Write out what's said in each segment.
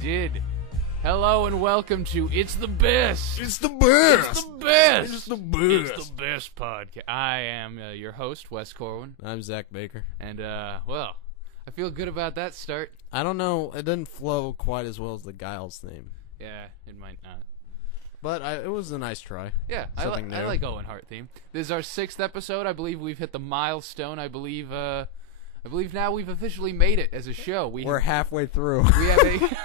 did. Hello and welcome to It's the Best. It's the best. It's the best. It's the best. It's the best podcast. I am your host, Wes Corwin. I'm Zach Baker. And, well, I feel good about that start. I don't know. It didn't flow quite as well as the Giles theme. Yeah, it might not. But it was a nice try. Yeah, I like Owen Hart theme. This is our 6th episode. I believe we've hit the milestone. I believe now we've officially made it as a show. We're halfway through. We have a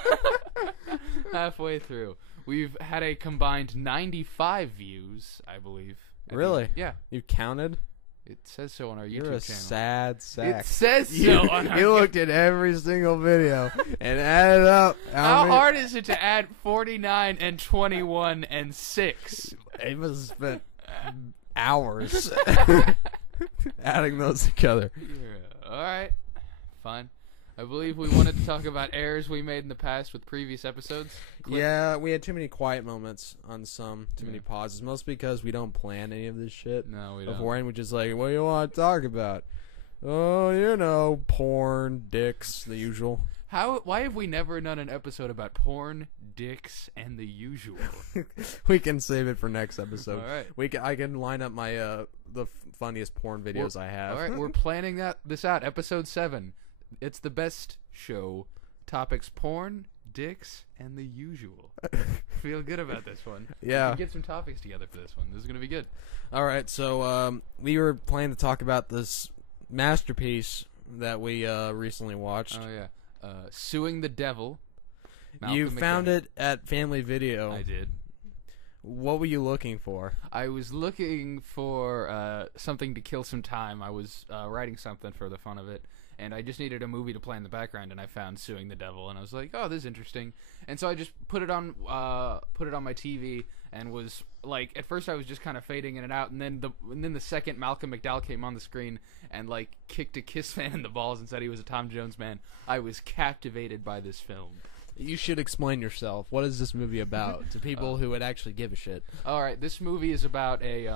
halfway through. We've had a combined 95 views, I believe. Really? Yeah. You counted? It says so on our YouTube You're channel. a sad sack. It says so on our You looked at every single video and added up. How hard is it to add 49 and 21 and 6? It must have spent hours adding those together. Yeah. Alright. Fine. I believe we wanted to talk about errors we made in the past with previous episodes. Yeah, we had too many quiet moments on some, too many pauses, mostly because we don't plan any of this shit. No, we don't. Beforehand, we're just like, what do you want to talk about? Oh, you know, porn, dicks, the usual. Why have we never done an episode about porn, dicks, and the usual? We can save it for next episode. All right. I can line up my the funniest porn videos I have. All right, we're planning this out. Episode 7. It's the best show. Topics: porn, dicks, and the usual. Feel good about this one. Yeah. We can get some topics together for this one. This is gonna be good. All right, so we were planning to talk about this masterpiece that we recently watched. Oh yeah, Suing the Devil. You found it at Family Video. I did. What were you looking for? I was looking for something to kill some time. I was writing something for the fun of it, and I just needed a movie to play in the background, and I found Suing the Devil, and I was like, oh, this is interesting. And so I just put it on my TV, and was like, at first I was just kind of fading in and out, and then the second Malcolm McDowell came on the screen and like kicked a Kiss man in the balls and said he was a Tom Jones man, I was captivated by this film. You should explain yourself. What is this movie about to people who would actually give a shit? All right, this movie is about a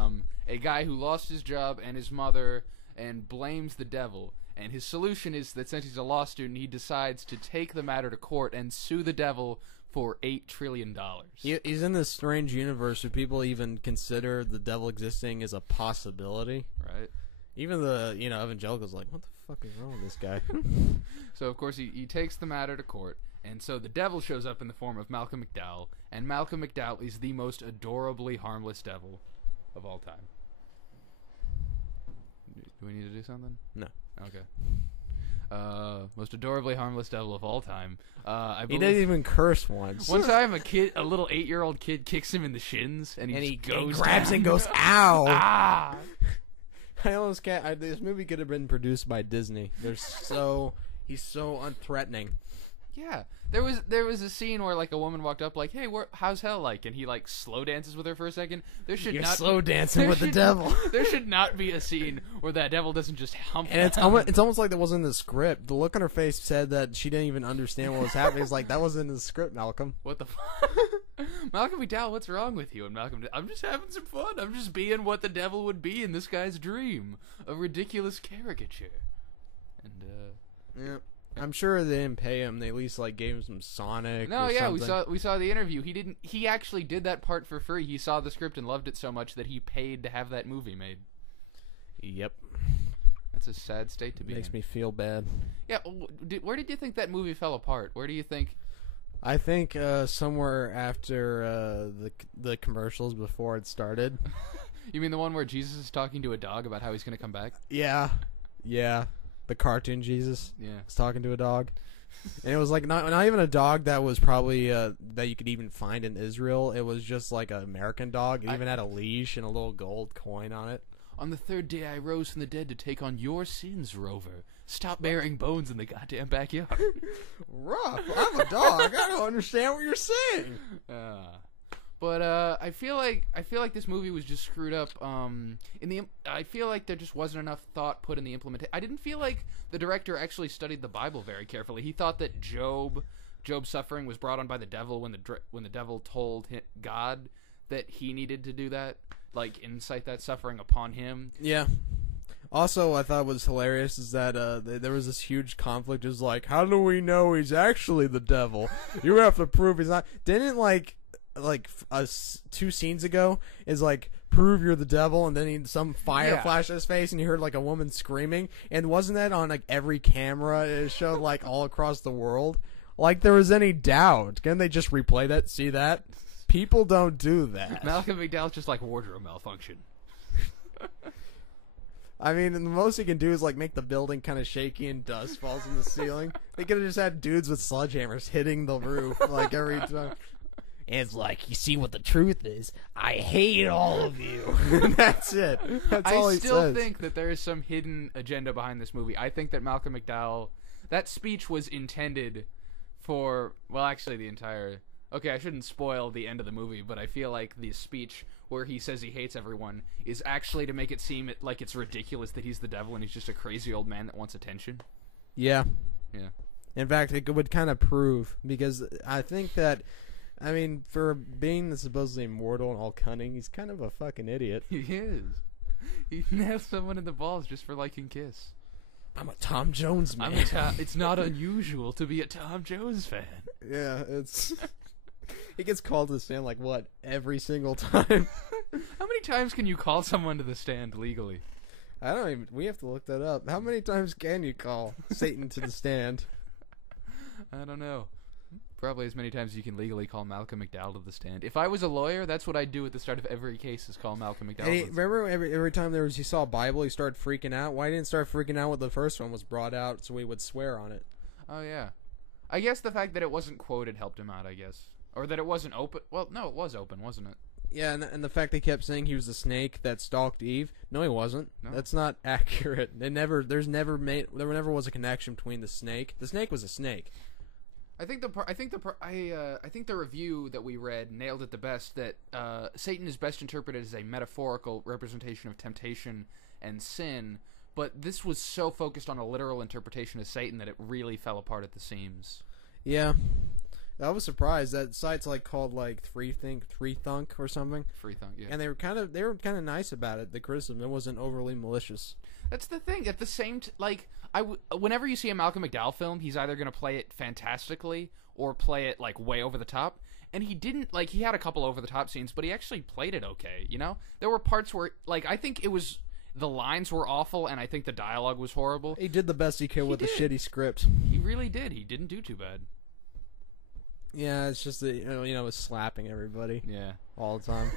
guy who lost his job and his mother and blames the devil. And his solution is that since he's a law student, he decides to take the matter to court and sue the devil for $8 trillion. He's in this strange universe where people even consider the devil existing as a possibility. Right. Even the evangelicals like, what the fuck is wrong with this guy? So of course he takes the matter to court. And so the devil shows up in the form of Malcolm McDowell, and Malcolm McDowell is the most adorably harmless devil of all time. Do we need to do something? No. Okay. Most adorably harmless devil of all time. He didn't even curse once. One time a little 8-year-old kid kicks him in the shins, and he grabs and goes, ow! Ah! I almost can't. This movie could have been produced by Disney. He's so unthreatening. Yeah, there was a scene where like a woman walked up like, "Hey, how's hell like?" and he like slow dances with her for a second. You're slow dancing with the devil. There should not be a scene where that devil doesn't just hump. And it's almost like that wasn't in the script. The look on her face said that she didn't even understand what was happening. It's like that wasn't in the script, Malcolm. What the fuck? Malcolm McDowell, what's wrong with you? And Malcolm, I'm just having some fun. I'm just being what the devil would be in this guy's dream, a ridiculous caricature. And yeah. I'm sure they didn't pay him. They at least like gave him some Sonic. No, or yeah, something. we saw the interview. He actually did that part for free. He saw the script and loved it so much that he paid to have that movie made. Yep. That's a sad state to be in. Makes me feel bad. Yeah, where did you think that movie fell apart? Where do you think? I think somewhere after the commercials before it started. You mean the one where Jesus is talking to a dog about how he's going to come back? Yeah. The cartoon Jesus. Yeah. Was talking to a dog. And it was like not even a dog that was probably that you could even find in Israel. It was just like an American dog. It even had a leash and a little gold coin on it. On the 3rd day I rose from the dead to take on your sins, Rover. Stop burying bones in the goddamn backyard. Rough. I'm a dog. I don't understand what you're saying. But I feel like this movie was just screwed up. I feel like there just wasn't enough thought put in the implementation. I didn't feel like the director actually studied the Bible very carefully. He thought that Job's suffering was brought on by the devil when the devil told God that he needed to do that, like incite that suffering upon him. Yeah. Also, I thought was hilarious is that there was this huge conflict. Is like, how do we know he's actually the devil? You have to prove he's not. Didn't two scenes ago is like prove you're the devil, and then some fire flashed his face, and you heard like a woman screaming. And wasn't that on like every camera? It showed like all across the world. Like there was any doubt? Can they just replay that? See that? People don't do that. Malcolm McDowell's just like wardrobe malfunction. I mean, the most he can do is like make the building kind of shaky and dust falls in the ceiling. They could have just had dudes with sledgehammers hitting the roof like every time. And it's like, you see what the truth is? I hate all of you. And that's it. That's all he says. I still think that there is some hidden agenda behind this movie. I think that Malcolm McDowell, that speech was intended for, well, actually the entire... Okay, I shouldn't spoil the end of the movie, but I feel like the speech where he says he hates everyone is actually to make it seem like it's ridiculous that he's the devil and he's just a crazy old man that wants attention. Yeah. Yeah. In fact, it would kind of prove, because I think that, I mean, for being supposedly immortal and all cunning, he's kind of a fucking idiot. He is. He nails someone in the balls just for liking Kiss. I'm a Tom Jones man. It's not unusual to be a Tom Jones fan. Yeah, it's... He gets called to the stand, like, what, every single time? How many times can you call someone to the stand legally? I don't even... We have to look that up. How many times can you call Satan to the stand? I don't know. Probably as many times as you can legally call Malcolm McDowell to the stand. If I was a lawyer, that's what I'd do at the start of every case, is call Malcolm McDowell. Hey, remember every time he saw a Bible, he started freaking out? Why didn't he start freaking out when the first one was brought out so he would swear on it? Oh, yeah. I guess the fact that it wasn't quoted helped him out, I guess. Or that it wasn't open. Well, no, it was open, wasn't it? Yeah, and the fact they kept saying he was the snake that stalked Eve. No, he wasn't. No. That's not accurate. There never was a connection between the snake. The snake was a snake. I think the review that we read nailed it the best. That Satan is best interpreted as a metaphorical representation of temptation and sin, but this was so focused on a literal interpretation of Satan that it really fell apart at the seams. Yeah. I was surprised that site's like called like Free Thunk or something. Free Thunk, yeah. And they were kind of nice about it. The criticism, it wasn't overly malicious. That's the thing. At the same whenever you see a Malcolm McDowell film, he's either going to play it fantastically or play it like way over the top. And he didn't, like, he had a couple over the top scenes, but he actually played it okay, you know? There were parts where, like, I think it was, the lines were awful, and I think the dialogue was horrible. He did the best he could with the shitty script. He really did. He didn't do too bad. Yeah, it's just that, it's slapping everybody. Yeah. All the time.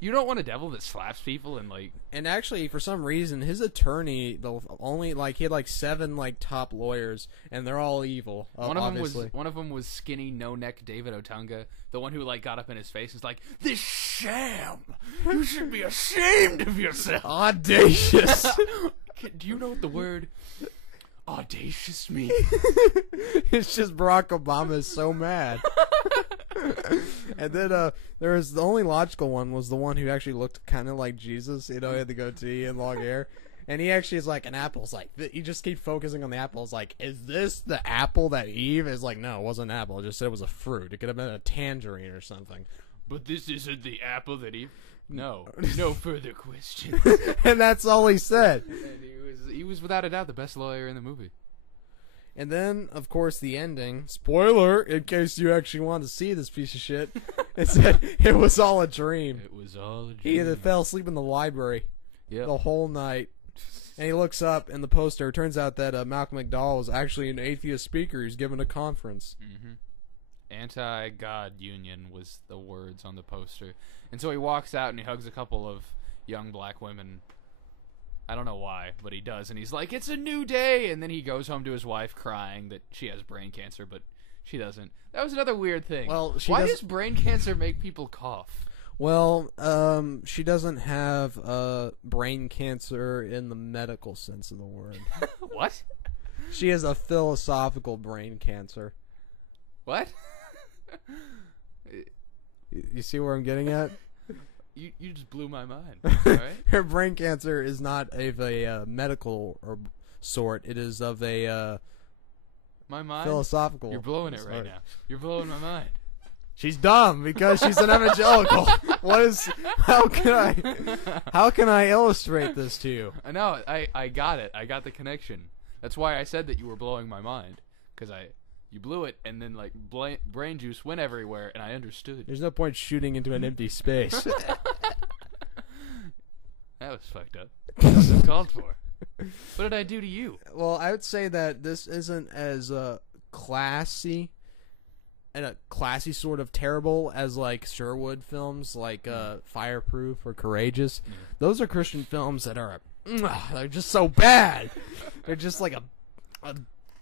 You don't want a devil that slaps people and, like... And actually, for some reason, his attorney, he had, 7, top lawyers, and they're all evil, obviously. One of them was skinny, no-neck David Otunga, the one who, got up in his face and was like, "This sham! You should be ashamed of yourself!" Audacious! Do you know what the word... audacious means? It's just Barack Obama is so mad. And then there was the only logical one was the one who actually looked kind of like Jesus. He had the goatee and long hair. And he actually is like an apple. It's like, you just keep focusing on the apple. It's like, is this the apple that Eve is like? No, it wasn't an apple. It just said it was a fruit. It could have been a tangerine or something. But this isn't the apple that Eve... No. No further questions. And that's all he said. And he was without a doubt the best lawyer in the movie. And then, of course, the ending. Spoiler, in case you actually want to see this piece of shit. It said it was all a dream. It was all a dream. He either fell asleep in the library the whole night. And he looks up in the poster. It turns out that Malcolm McDowell was actually an atheist speaker. He's giving a conference. Mm-hmm. Anti-God Union was the words on the poster. And so he walks out and he hugs a couple of young black women. I don't know why, but he does. And he's like, "It's a new day!" And then he goes home to his wife crying that she has brain cancer, but she doesn't. That was another weird thing. Well, why does brain cancer make people cough? Well, she doesn't have brain cancer in the medical sense of the word. What? She has a philosophical brain cancer. What? You see where I'm getting at? You just blew my mind. All right? Her brain cancer is not of a medical sort. It is of a my mind? Philosophical. You're blowing it right now. You're blowing my mind. She's dumb because she's an evangelical. How can I illustrate this to you? I know. I got it. I got the connection. That's why I said that you were blowing my mind, because you blew it, and then like brain juice went everywhere, and I understood. There's no point shooting into an empty space. That was fucked up. That was uncalled for. What did I do to you? Well, I would say that this isn't as classy and a classy sort of terrible as like Sherwood films like Fireproof or Courageous. Those are Christian films that are they're just so bad. They're just like a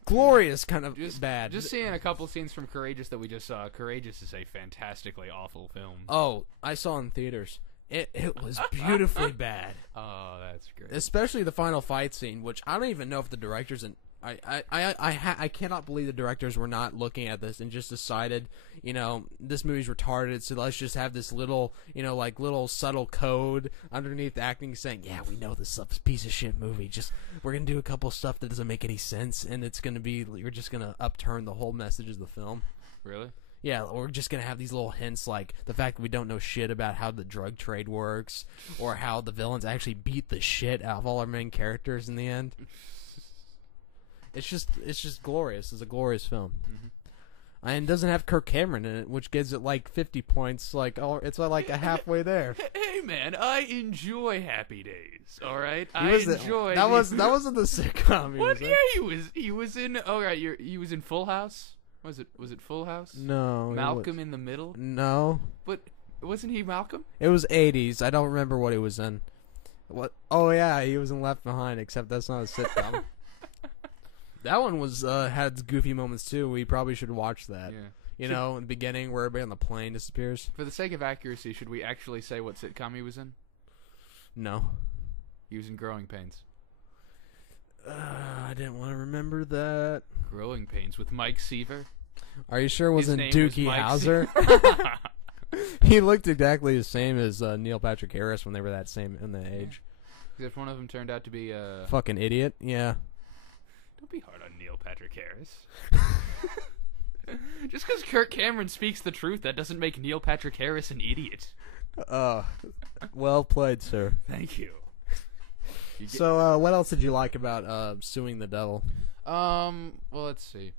glorious kind of bad. Just seeing a couple scenes from Courageous that we just saw. Courageous is a fantastically awful film. Oh, I saw it in theaters. It was beautifully bad. Oh, that's great. Especially the final fight scene, which I don't even know if the directors and I cannot believe the directors were not looking at this and just decided, this movie's retarded, so let's just have this little, like little subtle code underneath the acting saying, yeah, we know this stuff's a piece of shit movie. Just we're gonna do a couple stuff that doesn't make any sense, and you're just gonna upturn the whole message of the film. Really? Yeah, we're just going to have these little hints like the fact that we don't know shit about how the drug trade works or how the villains actually beat the shit out of all our main characters in the end. It's just glorious. It's a glorious film. Mm-hmm. And it doesn't have Kirk Cameron in it, which gives it like 50 points. Like, it's like a halfway there. Hey man, I enjoy Happy Days. All right, that wasn't the sitcom. What? Yeah, he was in. Oh right, he was in Full House. Was it Full House? No. Malcolm in the Middle? No. But wasn't he Malcolm? It was 80s. I don't remember what he was in. What? Oh yeah, he was in Left Behind, except that's not a sitcom. That one was had goofy moments too. We probably should watch that. Yeah. In the beginning where everybody on the plane disappears. For the sake of accuracy, should we actually say what sitcom he was in? No. He was in Growing Pains. I didn't want to remember that. Growing Pains with Mike Seaver. Are you sure it wasn't Doogie Howser? He looked exactly the same as Neil Patrick Harris when they were that age. Except one of them turned out to be a fucking idiot. Yeah. Don't be hard on Neil Patrick Harris. Just because Kirk Cameron speaks the truth, that doesn't make Neil Patrick Harris an idiot. Well played, sir. Thank you. So, what else did you like about Suing the Devil? Well, let's see.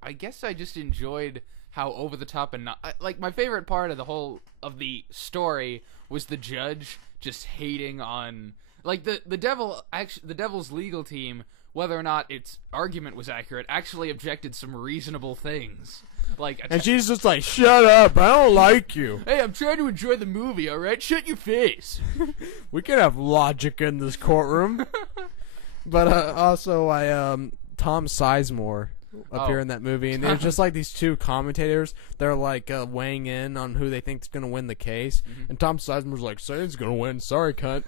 I guess I just enjoyed how over the top and not like my favorite part of the story was the judge just hating on like the devil's legal team, whether or not its argument was accurate, actually objected some reasonable things. And she's just like, shut up, I don't like you. Hey, I'm trying to enjoy the movie, alright? Shut your face. We can have logic in this courtroom. But also, Tom Sizemore appear in that movie, and there's just like these two commentators. They're like weighing in on who they think is going to win the case, and Tom Sizemore's like, "Satan's going to win. Sorry, cunt."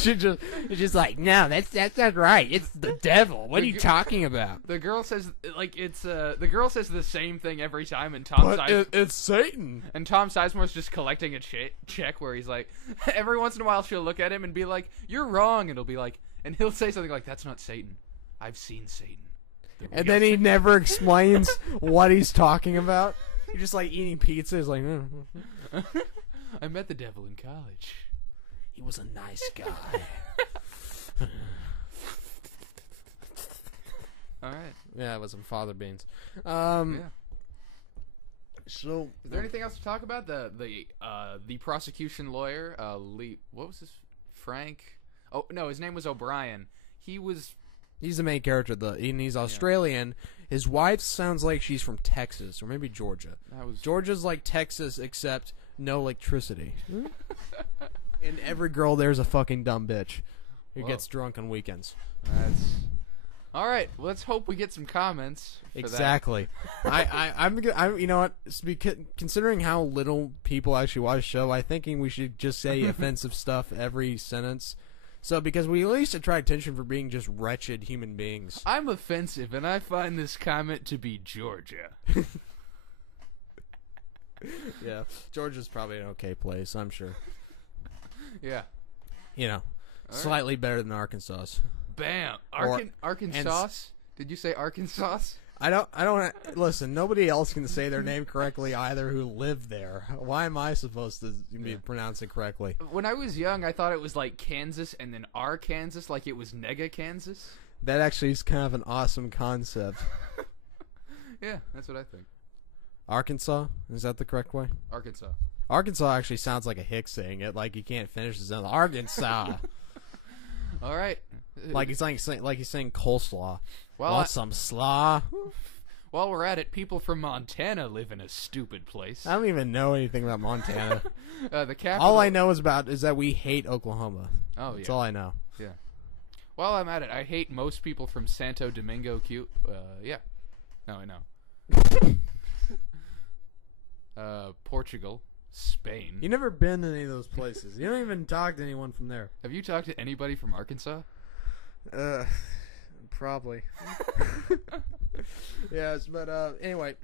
She's just like, "No, that's not right. It's the devil. What are you talking about?" The girl says the girl says the same thing every time, and it's Satan. And Tom Sizemore's just collecting a check where he's like, every once in a while she'll look at him and be like, "You're wrong," and he'll say something like, "That's not Satan. I've seen Satan." And then he never explains what he's talking about. He's just like eating pizza. He's like, I met the devil in college. He was a nice guy. All right. Yeah, it was some father beans. Yeah. So, is there anything else to talk about? The prosecution lawyer, Lee. What was his? Frank. Oh no, his name was O'Brien. He's the main character, and he's Australian. Yeah. His wife sounds like she's from Texas, or maybe Georgia. Georgia's like Texas, except no electricity. And every girl there's a fucking dumb bitch who gets drunk on weekends. All right. Let's hope we get some comments. Exactly. I'm you know what? Considering how little people actually watch the show, I'm thinking we should just say offensive stuff every sentence. So, because we at least attract attention for being just wretched human beings. I'm offensive, and I find this comment to be Georgia. Yeah, Georgia's probably an okay place, I'm sure. Yeah. Slightly better than Arkansas. Bam. Arkansas? Did you say Arkansas? I don't listen. Nobody else can say their name correctly either who lived there. Why am I supposed to be pronouncing correctly? When I was young, I thought it was like Kansas and then Arkansas, like it was Nega Kansas. That actually is kind of an awesome concept. Yeah, that's what I think. Arkansas? Is that the correct way? Arkansas. Arkansas actually sounds like a hick saying it, like he can't finish his own. Arkansas. All right. Like he's saying coleslaw. Well, Want some slaw? While we're at it, people from Montana live in a stupid place. I don't even know anything about Montana. The capital. All I know is that we hate Oklahoma. Oh, That's yeah. all I know. Yeah. While I'm at it, I hate most people from Santo Domingo, yeah. No, I know. Portugal, Spain. You never been to any of those places. You don't even talk to anyone from there. Have you talked to anybody from Arkansas? Probably. Yes, but anyway,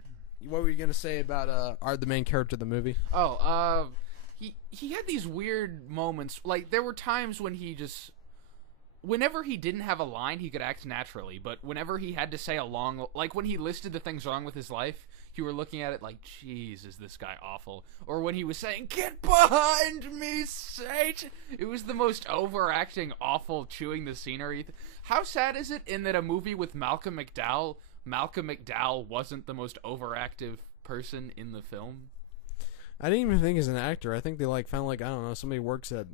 what were you gonna say about Art, the main character of the movie? Oh, he had these weird moments. Like there were times when whenever he didn't have a line, he could act naturally. But whenever he had to say like when he listed the things wrong with his life, you were looking at it like, "Jeez, is this guy awful?" Or when he was saying, "Get behind me, Satan!" It was the most overacting, awful, chewing the scenery. How sad is it in that a movie with Malcolm McDowell wasn't the most overactive person in the film? I didn't even think he's an actor. I think they found I don't know, somebody works at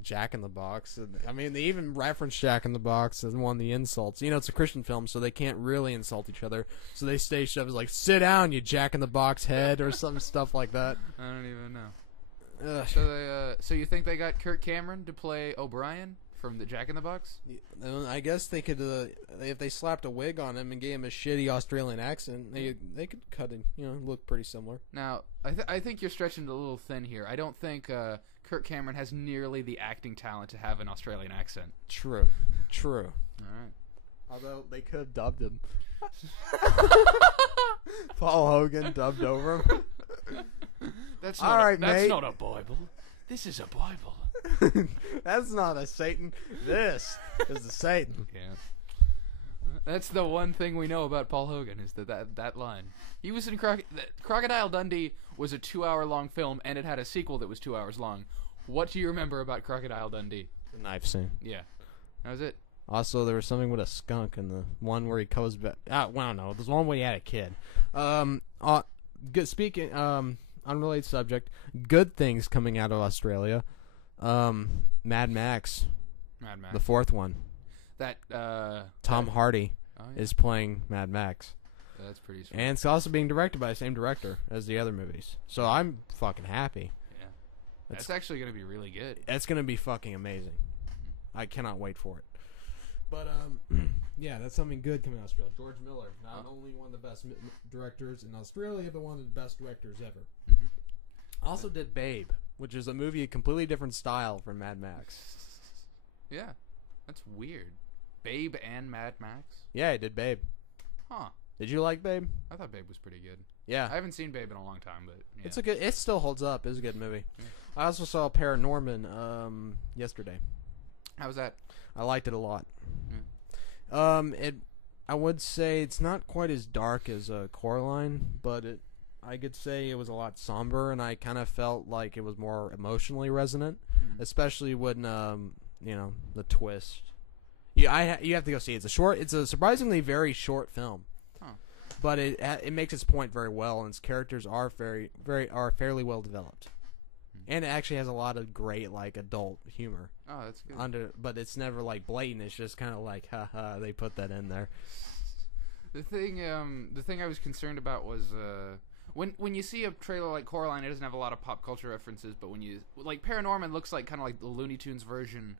Jack in the Box. I mean, they even reference Jack in the Box as one of the insults. It's a Christian film, so they can't really insult each other. So they stay stuff as "Sit down, you Jack in the Box head," or some stuff like that. I don't even know. So you think they got Kirk Cameron to play O'Brien from the Jack in the Box? I guess they could, if they slapped a wig on him and gave him a shitty Australian accent, they could cut it, look pretty similar. Now, I think you're stretching it a little thin here. I don't think Kirk Cameron has nearly the acting talent to have an Australian accent. True. All right. Although they could have dubbed him. Paul Hogan dubbed over him. That's not a Bible. This is a Bible. That's not a Satan. This is the Satan. Yeah. That's the one thing we know about Paul Hogan is that line. He was in Crocodile Dundee was a 2-hour-long film, and it had a sequel that was 2 hours long. What do you remember about Crocodile Dundee? The knife scene. Yeah. That was it. Also, there was something with a skunk in the one where he goes back. Well, no, there's one where he had a kid. Speaking, unrelated subject. Good things coming out of Australia. Mad Max. The fourth one. That Tom Hardy is playing Mad Max. That's pretty sweet. And it's also being directed by the same director as the other movies. So I'm fucking happy. Yeah. That's actually going to be really good. It's going to be fucking amazing. I cannot wait for it. But, yeah, that's something good coming out of Australia. George Miller, not only one of the best directors in Australia, but one of the best directors ever. Mm-hmm. Also did Babe, which is a movie, a completely different style from Mad Max. Yeah. That's weird. Babe and Mad Max? Yeah, I did Babe. Huh. Did you like Babe? I thought Babe was pretty good. Yeah. I haven't seen Babe in a long time, but yeah. It still holds up. It's a good movie. Yeah. I also saw Paranorman yesterday. How was that? I liked it a lot. Yeah. I would say it's not quite as dark as Coraline, but I could say it was a lot somber, and I kind of felt like it was more emotionally resonant, especially when the twist. Yeah, you have to go see it. It's a surprisingly very short film, but it makes its point very well, and its characters are fairly well developed, and it actually has a lot of great adult humor. Oh, that's good. But it's never blatant. It's just kind of haha, they put that in there. The thing I was concerned about was when you see a trailer like Coraline, it doesn't have a lot of pop culture references, but when you Paranorman looks kind of like the Looney Tunes version,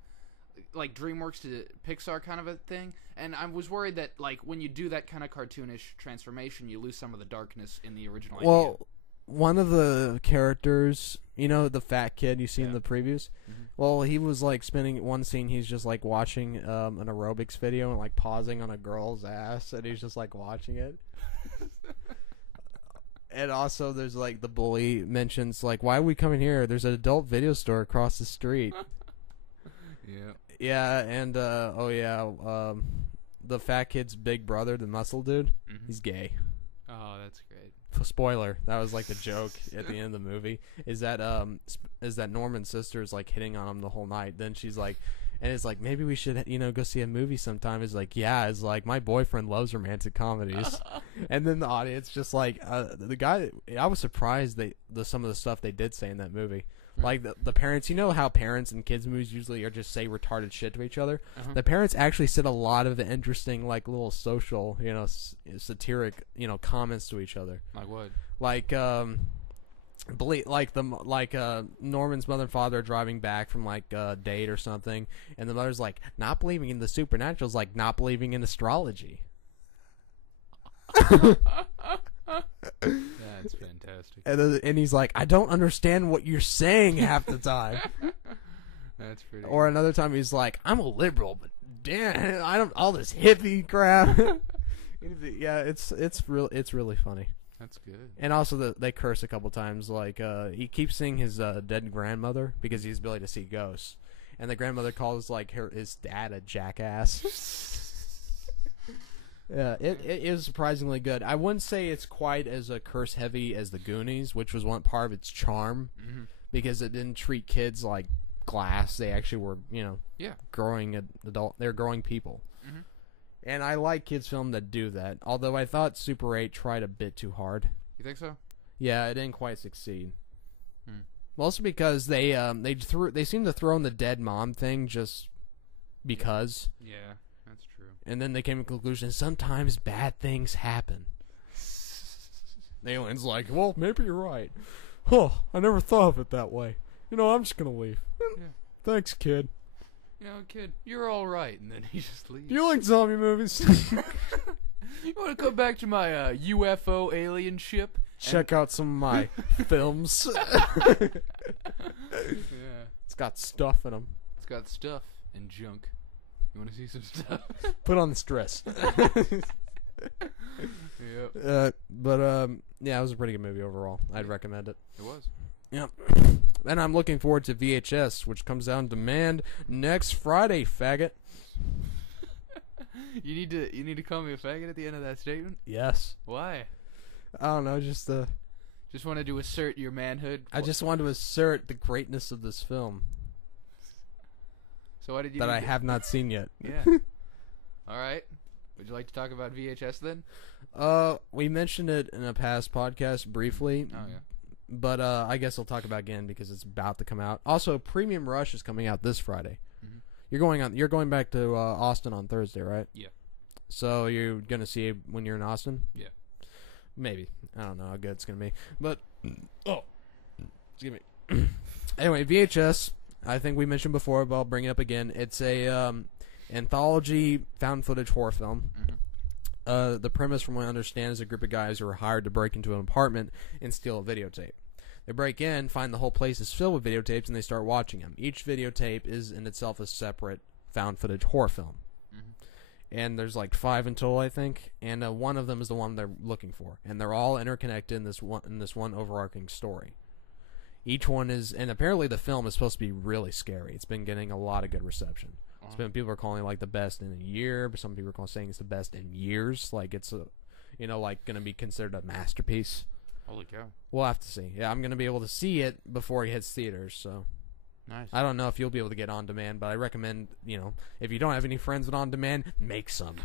like DreamWorks to Pixar kind of a thing, and I was worried that when you do that kind of cartoonish transformation, you lose some of the darkness in the original idea. Well, one of the characters, the fat kid you see in the previews, well, he was spending one scene. He's just watching an aerobics video and pausing on a girl's ass, and he's just watching it. And also, there's the bully mentions why are we coming here? There's an adult video store across the street. Yeah. Yeah, and the fat kid's big brother, the muscle dude, he's gay. Oh, that's great. Spoiler, that was like the joke at the end of the movie, is that Norman's sister is like hitting on him the whole night. Then she's like, and it's like, maybe we should, go see a movie sometime. It's like, yeah, it's like, my boyfriend loves romantic comedies. And then the audience just like, the guy, I was surprised some of the stuff they did say in that movie. Like the parents, you know how parents in kids movies usually are just say retarded shit to each other. The parents actually said a lot of interesting, like, little social, satiric, comments to each other. Like what? Like Norman's mother and father are driving back from like a date or something, and the mother's like, not believing in the supernatural is like not believing in astrology. That's fantastic. And he's like, I don't understand what you're saying half the time. That's pretty. Or another time he's like, I'm a liberal, but damn, I don't all this hippie crap. Yeah, it's really funny. That's good. And also they curse a couple times. Like he keeps seeing his dead grandmother because he has ability to see ghosts, and the grandmother calls like his dad a jackass. Yeah, it is surprisingly good. I wouldn't say it's quite as curse heavy as the Goonies, which was one part of its charm, because it didn't treat kids like glass. They actually were, growing adult. They're growing people. And I like kids' film that do that. Although I thought Super 8 tried a bit too hard. You think so? Yeah, it didn't quite succeed. Mostly because they seem to throw in the dead mom thing just because. Yeah, that's true. And then they came to the conclusion sometimes bad things happen. The alien's like, well, maybe you're right. Huh, I never thought of it that way. I'm just gonna leave. Yeah. Thanks, kid. Kid, you're all right, and then he just leaves. You like zombie movies? You want to come back to my UFO alien ship? Check out some of my films. Yeah. It's got stuff in them. It's got stuff and junk. You want to see some stuff? Put on the stress. Yep. Yeah, it was a pretty good movie overall. I'd recommend it. It was. Yep. And I'm looking forward to VHS, which comes out on demand next Friday, faggot. You need to call me a faggot at the end of that statement? Yes. Why? I don't know, just wanted to assert your manhood. I just wanted to assert the greatness of this film. So why did you that I have not seen yet. Yeah. All right. Would you like to talk about VHS then? We mentioned it in a past podcast briefly. Oh yeah. But I guess I'll talk about it again because it's about to come out. Also, Premium Rush is coming out this Friday. You're going back to Austin on Thursday, right? Yeah. So you're gonna see it when you're in Austin? Yeah. Maybe. I don't know how good it's gonna be. But excuse me. Anyway, VHS. I think we mentioned before, but I'll bring it up again. It's a anthology found footage horror film. The premise, from what I understand, is a group of guys who are hired to break into an apartment and steal a videotape. They break in, find the whole place is filled with videotapes, and they start watching them. Each videotape is in itself a separate found footage horror film. And there's like 5 in total, I think, and one of them is the one they're looking for. And they're all interconnected in this one overarching story. Each one is, and apparently the film is supposed to be really scary. It's been getting a lot of good reception. People are calling it like the best in a year, but some people are saying it's the best in years. Like it's like going to be considered a masterpiece. Holy cow! We'll have to see. Yeah, I'm going to be able to see it before it hits theaters. So nice. I don't know if you'll be able to get on demand, but I recommend if you don't have any friends with on demand, make some,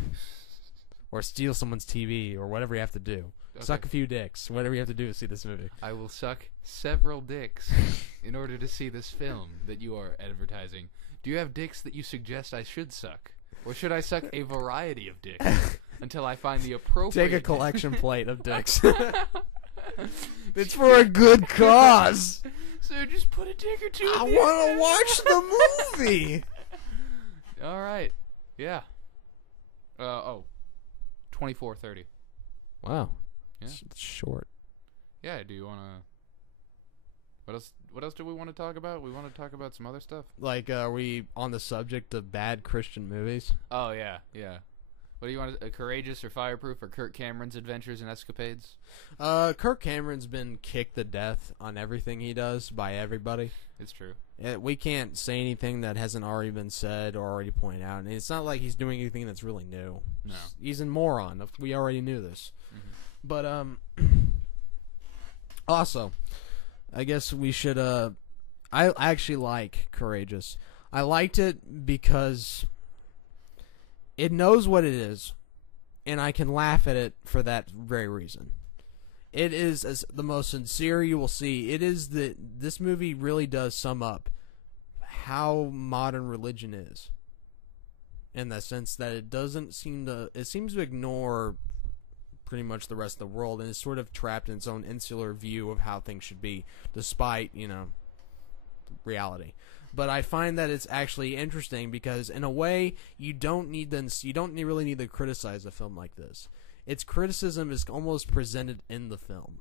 or steal someone's TV or whatever you have to do. Okay. Suck a few dicks, whatever you have to do to see this movie. I will suck several dicks in order to see this film that you are advertising. Do you have dicks that you suggest I should suck? Or should I suck a variety of dicks until I find the appropriate... Take a collection plate of dicks. It's for a good cause. So just put a dick or two I want to watch the movie. All right. Yeah. 24:30. Wow. Yeah. It's short. Yeah, do you want to... What else do we want to talk about? We want to talk about some other stuff. Like, are we on the subject of bad Christian movies? Oh, yeah, yeah. What do you want? Courageous or Fireproof or Kirk Cameron's adventures and escapades? Kirk Cameron's been kicked to death on everything he does by everybody. It's true. We can't say anything that hasn't already been said or already pointed out. And it's not like he's doing anything that's really new. No. He's a moron. We already knew this. Mm-hmm. But, also, I guess we should, I actually like Courageous. I liked it because it knows what it is, and I can laugh at it for that very reason. It is the most sincere you will see. This movie really does sum up how modern religion is, in the sense that it seems to ignore pretty much the rest of the world, and is sort of trapped in its own insular view of how things should be, despite, reality. But I find that it's actually interesting because, in a way, you don't really need to criticize a film like this. Its criticism is almost presented in the film.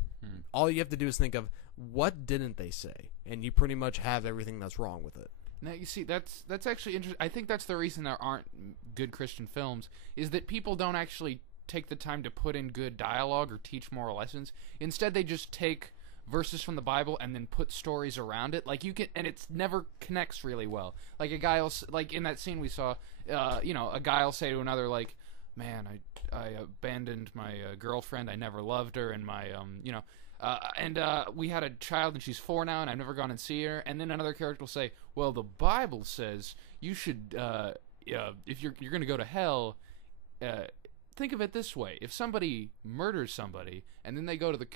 All you have to do is think of, what didn't they say? And you pretty much have everything that's wrong with it. Now, you see, that's actually interesting. I think that's the reason there aren't good Christian films, is that people don't actually take the time to put in good dialogue or teach moral lessons. Instead, they just take verses from the Bible and then put stories around it. Like, you can, and it never connects really well. Like, a guy will, like in that scene we saw, a guy will say to another, like, man, I abandoned my girlfriend, I never loved her, and my, we had a child and she's 4 now and I've never gone and see her. And then another character will say, well, the Bible says you should, if you're going to go to hell, think of it this way. If somebody murders somebody and then they go to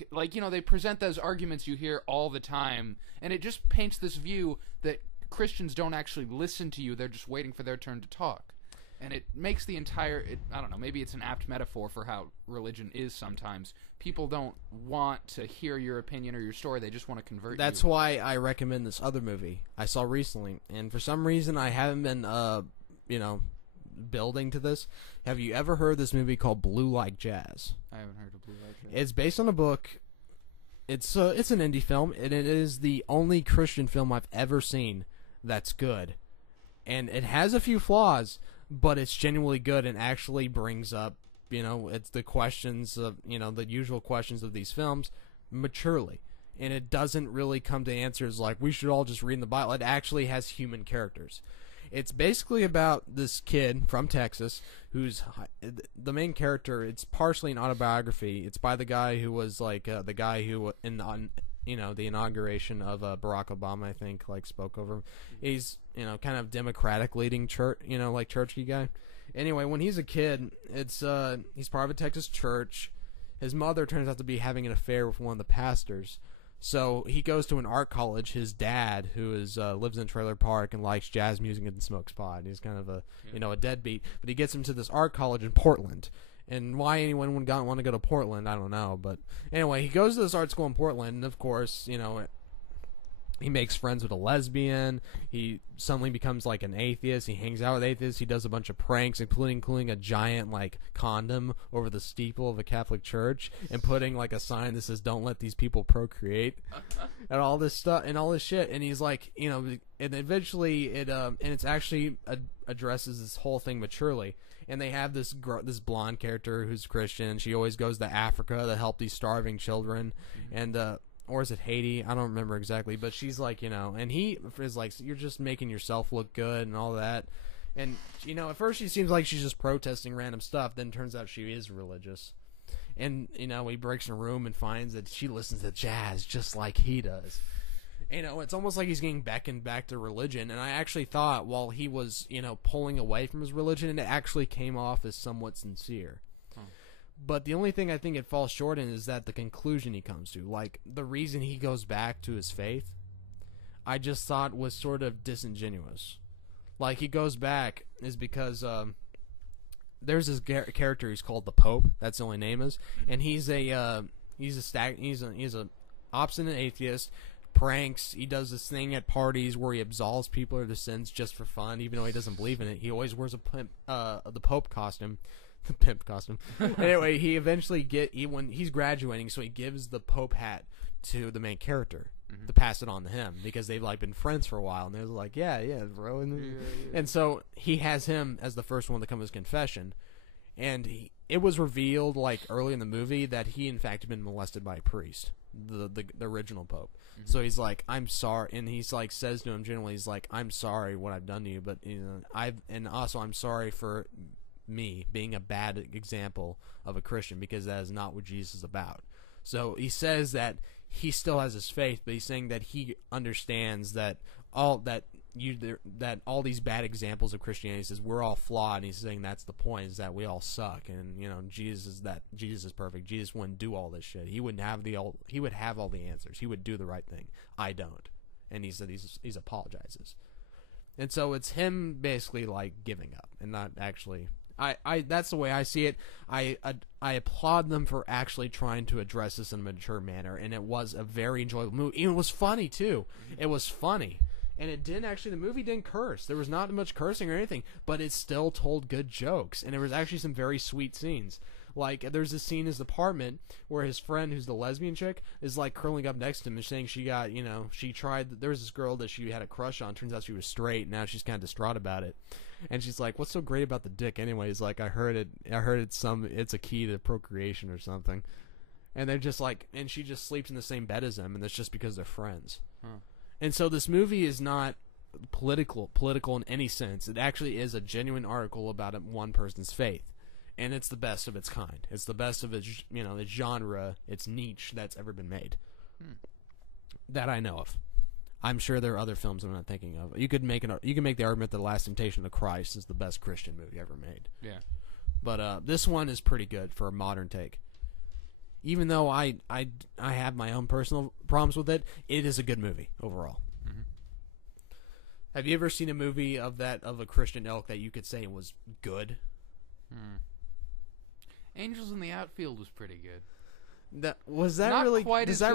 they present those arguments you hear all the time, and it just paints this view that Christians don't actually listen to you, they're just waiting for their turn to talk. And it makes the entire, I don't know, maybe it's an apt metaphor for how religion is sometimes. People don't want to hear your opinion or your story, they just want to convert you. That's why I recommend this other movie I saw recently, and for some reason I haven't been, building to this. Have you ever heard this movie called Blue Like Jazz? I haven't heard of Blue Like Jazz. It's based on a book. It's an indie film, and it is the only Christian film I've ever seen that's good. And it has a few flaws, but it's genuinely good and actually brings up, it's the questions of, the usual questions of these films maturely. And it doesn't really come to answers like, we should all just read in the Bible. It actually has human characters. It's basically about this kid from Texas who's the main character. It's partially an autobiography. It's by the guy who was the guy who the inauguration of Barack Obama, I think, spoke over him. He's kind of Democratic leading church, churchy guy. Anyway, when he's a kid, he's part of a Texas church. His mother turns out to be having an affair with one of the pastors. So he goes to an art college. His dad, who lives in a trailer park and likes jazz music and smokes pot, he's kind of a deadbeat. But he gets him to this art college in Portland. And why anyone would want to go to Portland, I don't know. But anyway, he goes to this art school in Portland, and of course, he makes friends with a lesbian. He suddenly becomes an atheist. He hangs out with atheists. He does a bunch of pranks, including a giant condom over the steeple of a Catholic church and putting a sign that says "Don't let these people procreate," and all this stuff and all this shit. And he's and eventually it's actually addresses this whole thing maturely. And they have this blonde character who's Christian. She always goes to Africa to help these starving children, and or is it Haiti? I don't remember exactly, but she's and he is you're just making yourself look good and all that. And, at first she seems like she's just protesting random stuff, then turns out she is religious. And, he breaks in a room and finds that she listens to jazz just like he does. It's almost like he's getting beckoned back to religion, and I actually thought while he was, pulling away from his religion, it actually came off as somewhat sincere. But the only thing I think it falls short in is that the conclusion he comes to, the reason he goes back to his faith, I just thought was sort of disingenuous. He goes back is because there's this character who's called the Pope. That's the only name is, and he's a obstinate atheist. Pranks. He does this thing at parties where he absolves people of their sins just for fun, even though he doesn't believe in it. He always wears the Pope costume. The pimp costume. Anyway, he eventually when he's graduating, so he gives the Pope hat to the main character to pass it on to him because they've been friends for a while, and they're yeah, bro. And so he has him as the first one to come to his confession, and it was revealed like early in the movie that he in fact had been molested by a priest, the original Pope. Mm-hmm. So he's like, I'm sorry, and he's like says to him generally, he's like, I'm sorry what I've done to you, but I'm sorry for me being a bad example of a Christian, because that is not what Jesus is about. So he says that he still has his faith, but he's saying that he understands that all these bad examples of Christianity, says we're all flawed, and he's saying that's the point, is that we all suck, and Jesus is perfect. Jesus wouldn't do all this shit. He would have all the answers. He would do the right thing. I don't. And he said he's apologizes. And so it's him basically like giving up and not actually. I that's the way I see it. I applaud them for actually trying to address this in a mature manner, and it was a very enjoyable movie. It was funny too. It was funny, and the movie didn't curse. There was not much cursing or anything, but it still told good jokes, and there was actually some very sweet scenes. Like, there's a scene in his apartment where his friend, who's the lesbian chick, is like curling up next to him and saying she got, there was this girl that she had a crush on. Turns out she was straight, and now she's kind of distraught about it. And she's like, "What's so great about the dick?" Anyways, like, I heard it's a key to procreation or something. And they're just like, and she just sleeps in the same bed as him, and that's just because they're friends. Huh. And so this movie is not political in any sense. It actually is a genuine article about one person's faith. And it's the best of its kind. It's the best of its, its genre, its niche that's ever been made. That I know of. I'm sure there are other films I'm not thinking of. You could make the argument that The Last Temptation of Christ is the best Christian movie ever made. Yeah. But this one is pretty good for a modern take. Even though I have my own personal problems with it, it is a good movie overall. Mm-hmm. Have you ever seen a movie of a Christian ilk that you could say was good? Angels in the Outfield was pretty good. Does that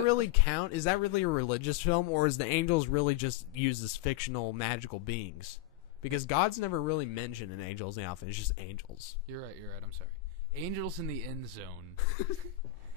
really count? Is that really a religious film, or is the angels really just used as fictional magical beings? Because God's never really mentioned in Angels in the Outfield. It's just angels. You're right. I'm sorry. Angels in the End Zone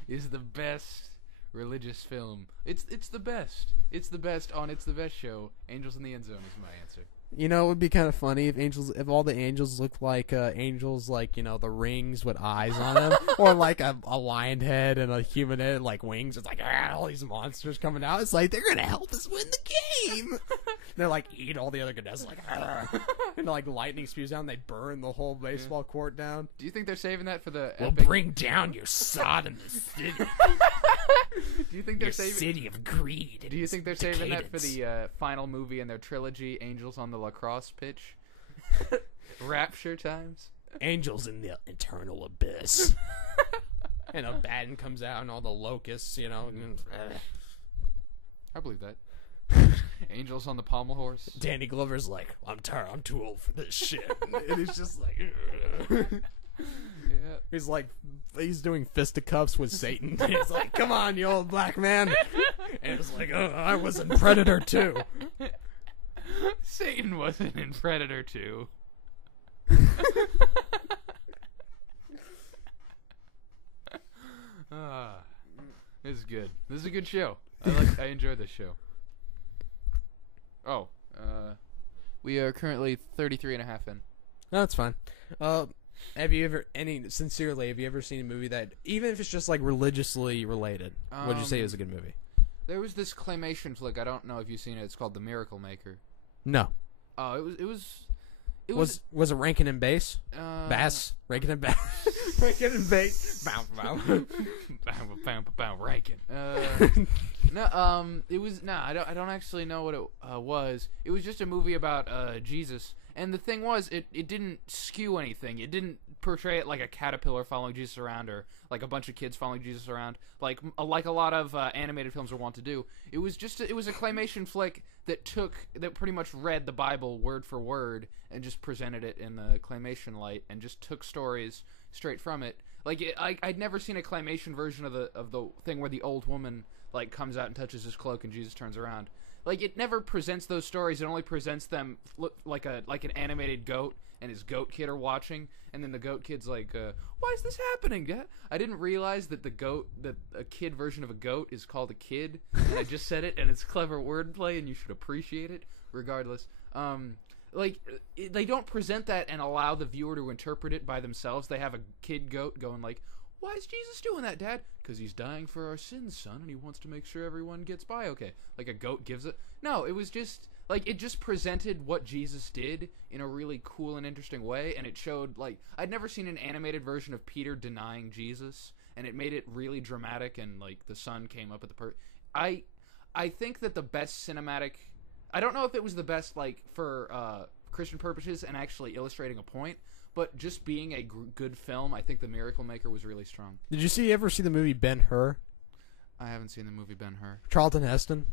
is the best religious film. It's the best. It's the best on It's the Best Show. Angels in the End Zone is my answer. It would be kind of funny if all the angels looked like angels, like, the rings with eyes on them, or like a lion head and a human head, like wings. It's like, all these monsters coming out. It's like, they're gonna help us win the game. They're like, eat all the other contestants, like, and like lightning spews down. They burn the whole baseball court down. Do you think they're saving that for the? We'll bring down your Sodomist city. Do you think they're saving city of greed? Do you think they're saving that for the final movie in their trilogy, Angels on the Lacrosse Pitch? Rapture times? Angels in the eternal abyss. And Abaddon comes out and all the locusts, I believe that. Angels on the pommel horse. Danny Glover's like, I'm tired. I'm too old for this shit. And he's just like, yeah. He's like, he's doing fisticuffs with Satan. He's like, come on, you old black man. And it's like, oh, I was in Predator 2. Satan wasn't in Predator 2. This is good. This is a good show. I enjoy this show. Oh, we are currently 33 and a half in. No, that's fine. Have you ever seen a movie that, even if it's just like religiously related, would you say is a good movie? There was this claymation flick. I don't know if you've seen it. It's called The Miracle Maker. No. Oh, it was it Rankin and Bass? Bass? Rankin and Bass? Rankin and Bass. Bow, bow. Bow, bow, bow, Rankin. No, it was, I don't actually know what it was. It was just a movie about Jesus. And the thing was, it didn't skew anything. It didn't portray it like a caterpillar following Jesus around, or like a bunch of kids following Jesus around, like a lot of animated films are wont to do. It was a claymation flick that pretty much read the Bible word for word and just presented it in the claymation light and just took stories straight from it. Like, I'd never seen a claymation version of the thing where the old woman like comes out and touches his cloak and Jesus turns around. Like, it never presents those stories. It only presents them like an animated goat and his goat kid are watching, and then the goat kid's like, "Why is this happening, Dad?" I didn't realize that a kid version of a goat is called a kid. And I just said it, and it's clever wordplay, and you should appreciate it regardless. they don't present that and allow the viewer to interpret it by themselves. They have a kid goat going like, "Why is Jesus doing that, Dad?" "Because he's dying for our sins, son, and he wants to make sure everyone gets by okay." Like a goat gives it. No, it was just like it just presented what Jesus did in a really cool and interesting way, and it showed like I'd never seen an animated version of Peter denying Jesus, and it made it really dramatic, and like the sun came up at the I think that the best cinematic. I don't know if it was the best like for Christian purposes and actually illustrating a point, but just being a good film, I think The Miracle Maker was really strong. Did you ever see the movie Ben-Hur? I haven't seen the movie Ben-Hur. Charlton Heston?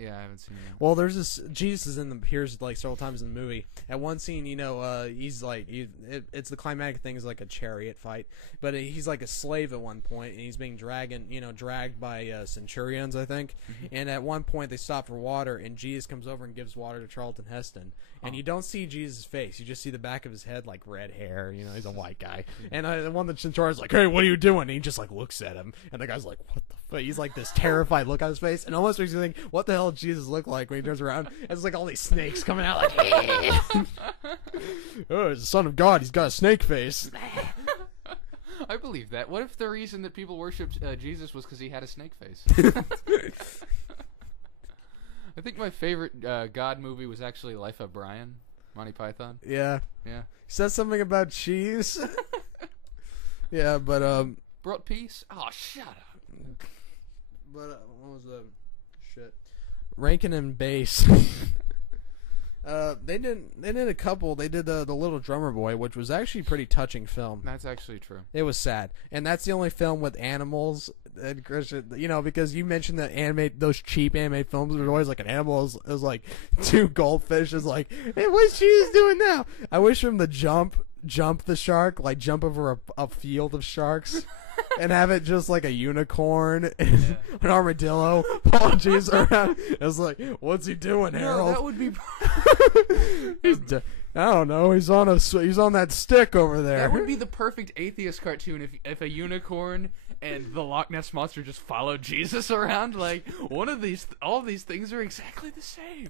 Yeah, I haven't seen it. Well, there's this Jesus appears like several times in the movie. At one scene, he's like it's the climatic thing is like a chariot fight, but he's like a slave at one point, and he's being dragged by centurions, I think. Mm-hmm. And at one point, they stop for water, and Jesus comes over and gives water to Charlton Heston, and you don't see Jesus' face; you just see the back of his head, like red hair. He's a white guy, and one of the centurions like, "Hey, what are you doing?" And he just like looks at him, and the guy's like, "What the fuck?" He's like this terrified look on his face, and almost makes you think, "What the hell?" Jesus look like when he turns around? It's like all these snakes coming out like oh, he's the Son of God, he's got a snake face. I believe that. What if the reason that people worshipped Jesus was because he had a snake face? I think my favorite God movie was actually Life of Brian, Monty Python. Yeah. He says something about cheese. Yeah, but brought peace? Oh, shut up. But what was the shit? Rankin and Bass. They did a couple. They did the Little Drummer Boy, which was actually a pretty touching film. That's actually true. It was sad, and that's the only film with animals. And Christian, because you mentioned that those cheap animated films, there's always like an animal. It was like two goldfish. Is like, hey, what's Jesus doing now? I wish him to jump the shark, like jump over a field of sharks. And have it just like a unicorn and an armadillo following Jesus around. It was like, what's he doing, Harold? No, that would be. I don't know. He's on that stick over there. That would be the perfect atheist cartoon if a unicorn and the Loch Ness monster just followed Jesus around. Like all of these things are exactly the same.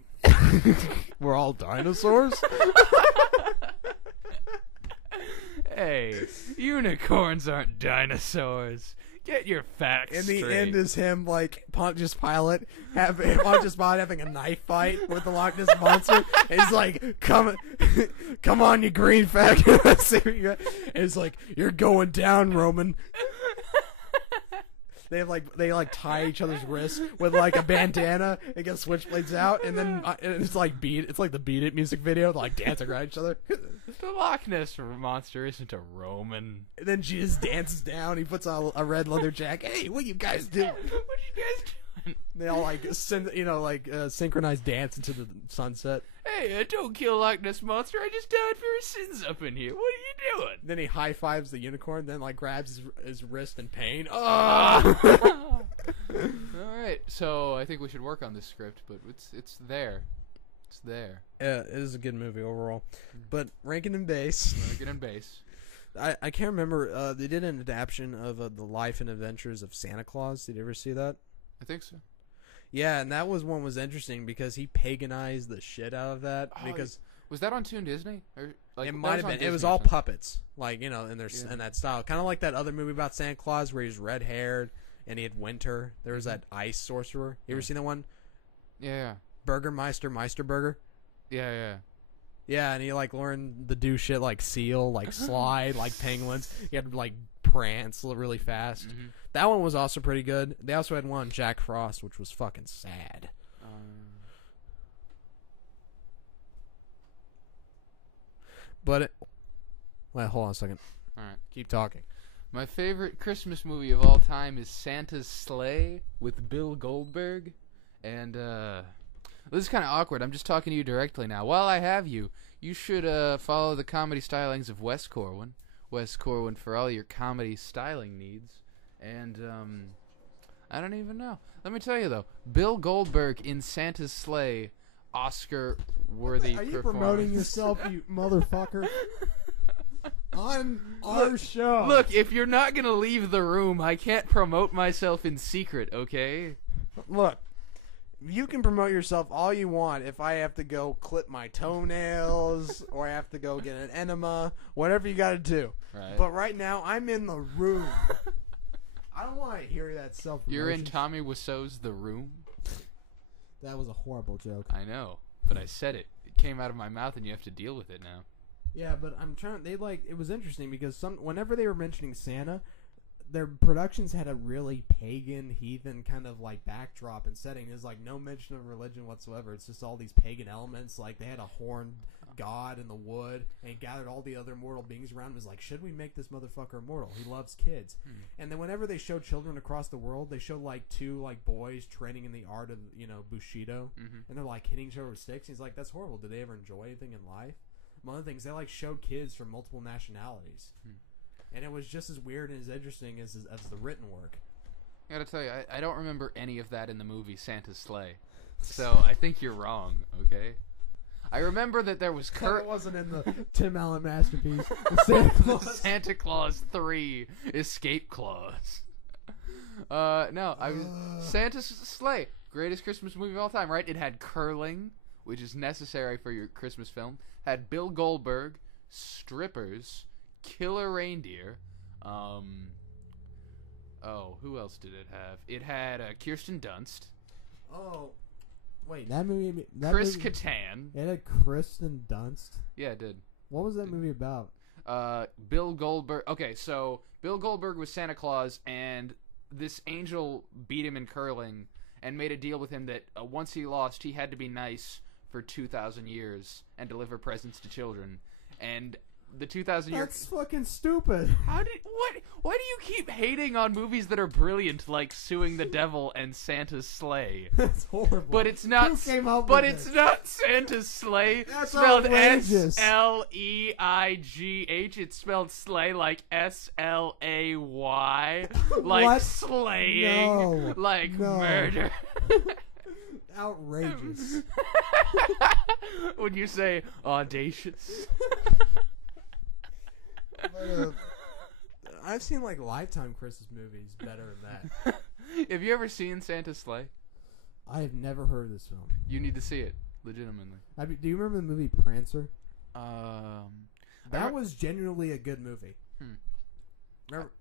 We're all dinosaurs. Hey, unicorns aren't dinosaurs. Get your facts straight. In the end is him like Pontius Pilate having a knife fight with the Loch Ness monster. And he's like, come on, you green faggot. It's like, you're going down, Roman. They tie each other's wrists with like a bandana and get switchblades out, and then it's like the Beat It music video, like dancing around each other. The Loch Ness monster isn't a Roman. And then Jesus dances down. He puts on a red leather jacket. Hey, what you guys doing? What you guys doing? They all synchronize dance into the sunset. Hey, don't kill Loch Ness monster. I just died for his sins up in here. What are you doing? Then he high fives the unicorn. Then like grabs his wrist in pain. Oh! All right, so I think we should work on this script, but it's there. It's there. Yeah, it is a good movie overall. But Rankin and Bass. I can't remember. They did an adaptation of the life and adventures of Santa Claus. Did you ever see that? I think so. Yeah, and that was interesting because he paganized the shit out of that. Because was that on Toon Disney? Or, like, it might have been. Disney it was all puppets, like in that style, kind of like that other movie about Santa Claus where he's red haired and he had winter. There was that ice sorcerer. You ever seen that one? Yeah. Meisterburger. Yeah. Yeah, and he like learned to do shit like seal, like slide, like penguins. He had to like prance really fast. Mm-hmm. That one was also pretty good. They also had one on Jack Frost, which was fucking sad. But hold on a second. All right, keep talking. My favorite Christmas movie of all time is Santa's Sleigh with Bill Goldberg, and this is kind of awkward. I'm just talking to you directly now. While I have you, you should follow the comedy stylings of Wes Corwin. Wes Corwin for all your comedy styling needs. And, I don't even know. Let me tell you, though. Bill Goldberg in Santa's Sleigh, Oscar-worthy performance. Are you promoting yourself, you motherfucker? On our show. Look, if you're not going to leave the room, I can't promote myself in secret, okay? Look. You can promote yourself all you want if I have to go clip my toenails or I have to go get an enema, whatever you got to do. Right. But right now, I'm in the room. I don't want to hear that self-promotion. You're in Tommy Wiseau's The Room? That was a horrible joke. I know, but I said it. It came out of my mouth and you have to deal with it now. Yeah, but I'm trying. It was interesting because whenever they were mentioning Santa, their productions had a really pagan, heathen kind of like backdrop and setting. There's like no mention of religion whatsoever. It's just all these pagan elements. Like they had a horned god in the wood and gathered all the other mortal beings around and was like, should we make this motherfucker immortal? He loves kids. And then whenever they showed children across the world, they showed like two like boys training in the art of, Bushido. And they're like hitting each other with sticks. He's like, that's horrible. Did they ever enjoy anything in life? One of the things, they like showed kids from multiple nationalities. And it was just as weird and as interesting as the written work. I gotta tell you, I don't remember any of that in the movie Santa's Sleigh. So I think you're wrong, okay? I remember that there was Kirk. It wasn't in the Tim Allen masterpiece. The Santa Claus. Santa Claus 3 Escape Clause. No, Santa's Sleigh, greatest Christmas movie of all time, right? It had curling, which is necessary for your Christmas film. Had Bill Goldberg, strippers, killer reindeer. Who else did it have? It had Kirsten Dunst. Oh, wait, that movie. Chris Kattan. It had Kristen Dunst. Yeah, it did. What was that movie about? Bill Goldberg. Okay, so Bill Goldberg was Santa Claus, and this angel beat him in curling and made a deal with him that once he lost, he had to be nice for 2,000 years and deliver presents to children. And the 2,000 years. That's fucking stupid. Why do you keep hating on movies that are brilliant, like Suing the Devil and Santa's Sleigh? That's horrible. But it's not. Who came up but with it's this? not Santa's Sleigh. That's spelled outrageous. SLEIGH. It's spelled sleigh like SLAY, like What? slaying, No. like No. murder. Outrageous. Would you say audacious? But, I've seen like Lifetime Christmas movies better than that. Have you ever seen Santa's Sleigh? I have never heard of this film. You need to see it, legitimately. Do you remember the movie Prancer? That was genuinely a good movie.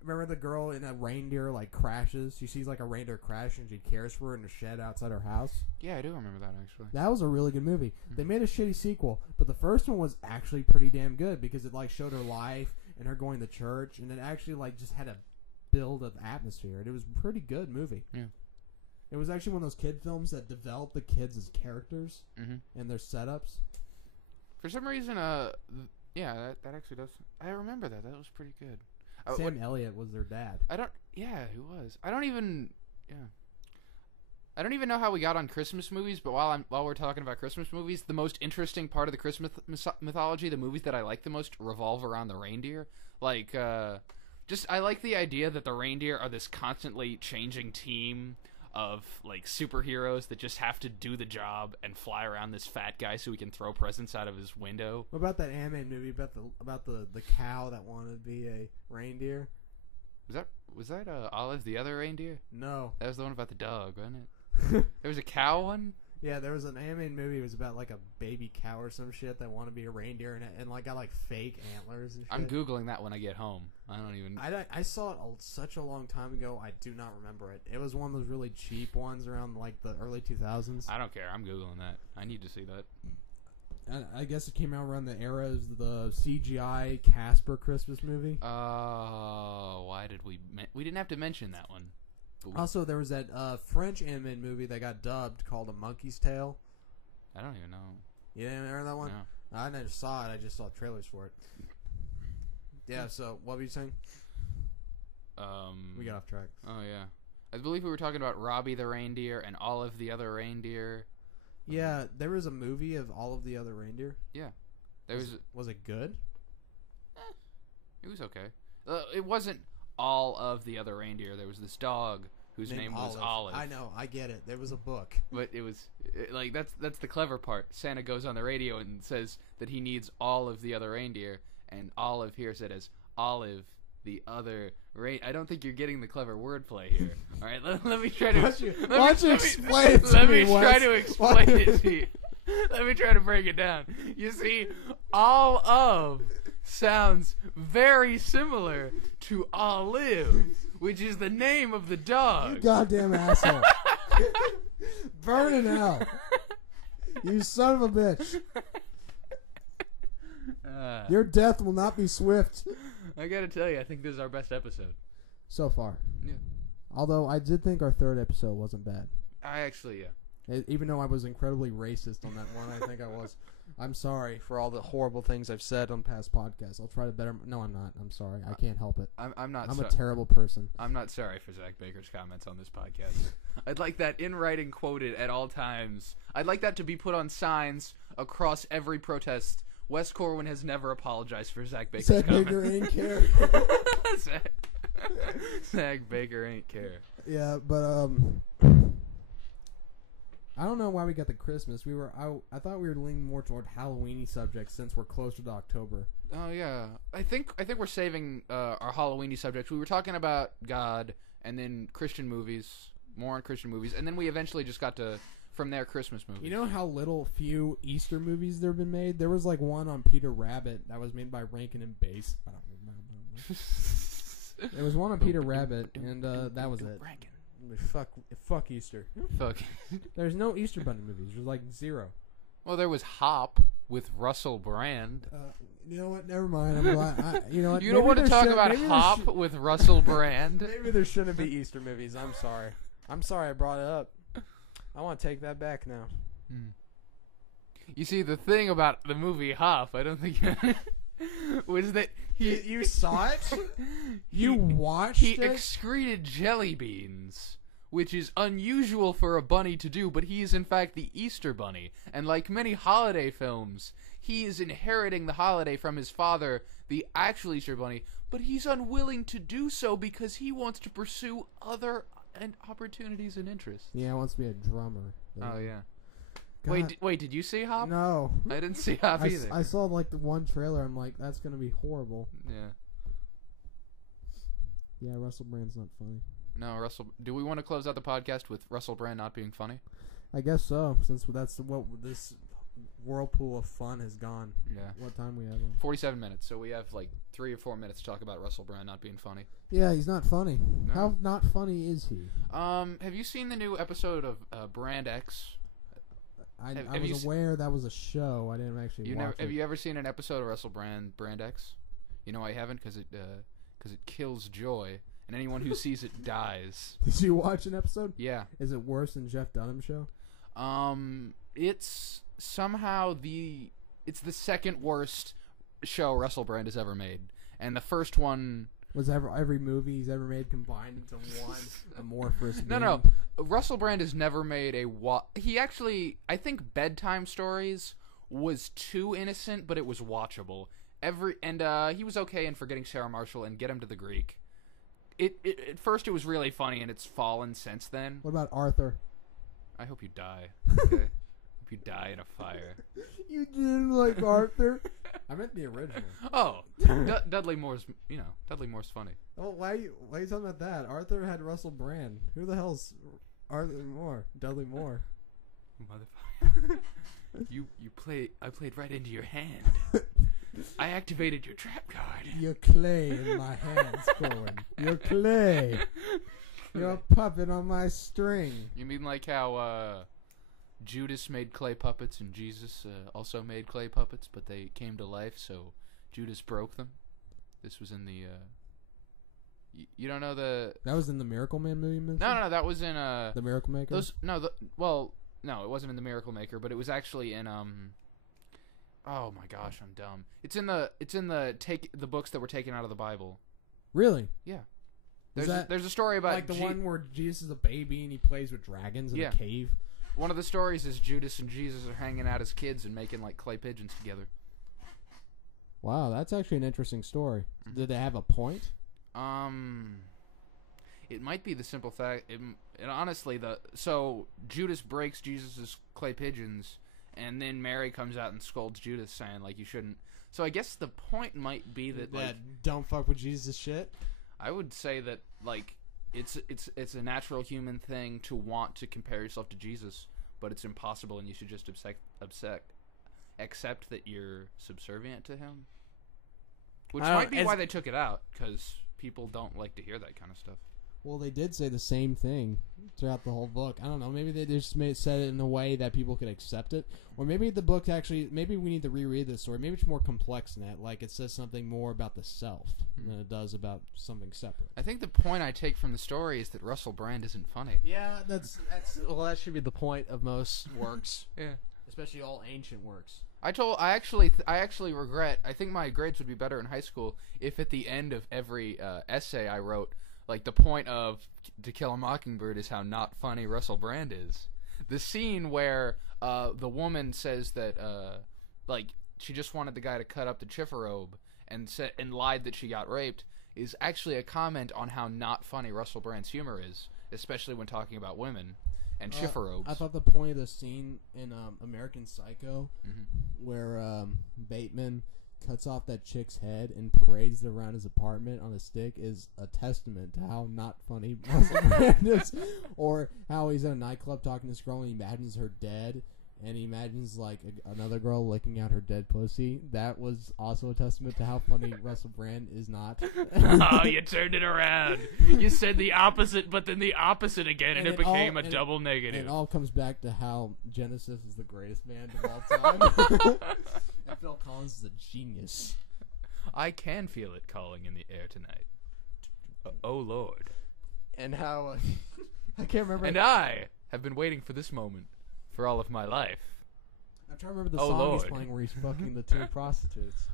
Remember the girl in a reindeer like crashes? She sees like a reindeer crash and she cares for it in a shed outside her house. Yeah, I do remember that actually. That was a really good movie. They made a shitty sequel, but the first one was actually pretty damn good because it like showed her life and her going to church, and it actually like just had a build of atmosphere. And it was a pretty good movie. Yeah. It was actually one of those kid films that developed the kids as characters and their setups. For some reason, yeah, that actually does. I remember that. That was pretty good. Sam Elliott was their dad. Yeah, he was. I don't even know how we got on Christmas movies, but while we're talking about Christmas movies, the most interesting part of the Christmas mythology, the movies that I like the most, revolve around the reindeer. Like, I like the idea that the reindeer are this constantly changing team of like superheroes that just have to do the job and fly around this fat guy so he can throw presents out of his window. What about that animated movie about the cow that wanted to be a reindeer? Was that Olive the other reindeer? No, that was the one about the dog, wasn't it? There was a cow one. Yeah, there was an animated movie. It was about like a baby cow or some shit that wanted to be a reindeer and like got like fake antlers and shit. I'm googling that when I get home. I saw it such a long time ago. I do not remember it. It was one of those really cheap ones around like the early 2000s. I don't care. I'm googling that. I need to see that. I guess it came out around the era of the CGI Casper Christmas movie. Why did we didn't have to mention that one. Also, there was that French animated movie that got dubbed called A Monkey's Tale. I don't even know. You didn't remember that one? No. I never saw it. I just saw trailers for it. Yeah, so what were you saying? We got off track. Oh, yeah. I believe we were talking about Robbie the reindeer and Olive the other reindeer. Yeah, there was a movie of all of the other reindeer. Yeah. Was it good? It was okay. It wasn't all of the other reindeer. There was this dog whose name was Olive. I know, I get it. There was a book. But it was like that's the clever part. Santa goes on the radio and says that he needs all of the other reindeer, and Olive hears it as Olive the other rain. I don't think you're getting the clever wordplay here. All right, let me try to. Why don't you explain it to me, Let me try Wes? to explain it to you. Let me try to break it down. You see, all of sounds very similar to Olive, which is the name of the dog. You goddamn asshole. Burn in hell. You son of a bitch. Your death will not be swift. I gotta tell you, I think this is our best episode. So far. Yeah. Although I did think our third episode wasn't bad. I actually, Even though I was incredibly racist on that one, I think I was. I'm sorry for all the horrible things I've said on past podcasts. I'll try to better. No, I'm not. I'm sorry. I can't help it. I'm not. I'm a terrible person. I'm not sorry for Zach Baker's comments on this podcast. I'd like that in writing quoted at all times. I'd like that to be put on signs across every protest. Wes Corwin has never apologized for Zach Baker's Zach comments. Baker ain't care. Zach Baker ain't care. Yeah, but I don't know why we got the Christmas. I thought we were leaning more toward Halloweeny subjects since we're closer to October. Oh yeah, I think we're saving our Halloweeny subjects. We were talking about God and then Christian movies, more on Christian movies, and then we eventually just got to from there Christmas movies. You know how few Easter movies there have been made? There was like one on Peter Rabbit that was made by Rankin and Bass. There was one on Peter Rabbit, and that was it. Fuck Easter. Fuck. There's no Easter Bunny movies. There's like zero. Well, there was Hop with Russell Brand. You know what? Never mind. I'm glad. You know what? You don't want to talk about Hop with Russell Brand? Maybe there shouldn't be Easter movies. I'm sorry. I'm sorry I brought it up. I want to take that back now. You see, the thing about the movie Hop, I don't think was that you saw it. You watched He it. excreted jelly beans, which is unusual for a bunny to do, but he is in fact the Easter Bunny. And like many holiday films, he is inheriting the holiday from his father, the actual Easter Bunny, but he's unwilling to do so because he wants to pursue other opportunities and interests. Yeah, he wants to be a drummer. Oh yeah. God. Wait, did you see Hop? No. I didn't see Hop either. I saw like the one trailer. I'm like, that's gonna be horrible. Yeah. Yeah, Russell Brand's not funny. No, Russell. Do we want to close out the podcast with Russell Brand not being funny? I guess so, since that's what this whirlpool of fun has gone. Yeah. What time we have on? 47 minutes, so we have like 3 or 4 minutes to talk about Russell Brand not being funny. Yeah, he's not funny. No. How not funny is he? Have you seen the new episode of Brand X? I was aware that was a show. I didn't actually watch it. Have you ever seen an episode of Russell Brand X? You know I haven't because it kills joy, and anyone who sees it dies. Did you watch an episode? Yeah. Is it worse than Jeff Dunham's show? It's somehow it's the second worst show Russell Brand has ever made, and the first one was every movie he's ever made combined into one amorphous. No. Russell Brand has never made he actually, I think Bedtime Stories was too innocent, but it was watchable. He was okay in Forgetting Sarah Marshall and Get Him to the Greek. At first it was really funny, and it's fallen since then. What about Arthur? I hope you die. Okay? Hope you die in a fire. You didn't like Arthur? I meant the original. Oh, Dudley Moore's funny. Oh, why are you talking about that? Arthur had Russell Brand. Who the hell's Arthur Moore? Dudley Moore. Motherfucker. I played right into your hand. I activated your trap card. Your clay in my hands, Corwin. Your clay. You're a puppet on my string. You mean like how Judas made clay puppets and Jesus also made clay puppets, but they came to life, so Judas broke them? This was in the... You don't know the... That was in the Miracle Man movie? No, that was in... The Miracle Maker? No, it wasn't in the Miracle Maker, but it was actually in... Oh my gosh, I'm dumb. It's in the books that were taken out of the Bible. Really? Yeah. There's a story about like the one where Jesus is a baby and he plays with dragons in a cave. One of the stories is Judas and Jesus are hanging out as kids and making like clay pigeons together. Wow, that's actually an interesting story. Mm-hmm. Did they have a point? It might be the simple fact. Honestly, so Judas breaks Jesus' clay pigeons. And then Mary comes out and scolds Judas, saying, like, you shouldn't. So I guess the point might be that like, don't fuck with Jesus shit. I would say that like it's a natural human thing to want to compare yourself to Jesus, but it's impossible, and you should just accept that you're subservient to him. Which might be why they took it out, because people don't like to hear that kind of stuff. Well, they did say the same thing throughout the whole book. I don't know. Maybe they just said it in a way that people could accept it. Or maybe the book actually... Maybe we need to reread this story. Maybe it's more complex than that. Like, it says something more about the self than it does about something separate. I think the point I take from the story is that Russell Brand isn't funny. Yeah, that's well, that should be the point of most works. Yeah. Especially all ancient works. I actually regret... I think my grades would be better in high school if at the end of every essay I wrote... Like, the point of To Kill a Mockingbird is how not funny Russell Brand is. The scene where the woman says that, like, she just wanted the guy to cut up the chifferobe and lied that she got raped is actually a comment on how not funny Russell Brand's humor is, especially when talking about women and chifferobes. I thought the point of the scene in American Psycho where Bateman cuts off that chick's head and parades it around his apartment on a stick is a testament to how not funny Russell Brand is. Or how he's at a nightclub talking to this girl and he imagines her dead, and he imagines like another girl licking out her dead pussy. That was also a testament to how funny Russell Brand is not. Oh, you turned it around. You said the opposite, but then the opposite again, and it became a double negative. It all comes back to how Genesis is the greatest band of all time. And Phil Collins is a genius. I can feel it calling in the air tonight. Oh, Lord. And how... I can't remember... And I have been waiting for this moment for all of my life. I'm trying to remember the song he's playing where he's fucking the two prostitutes.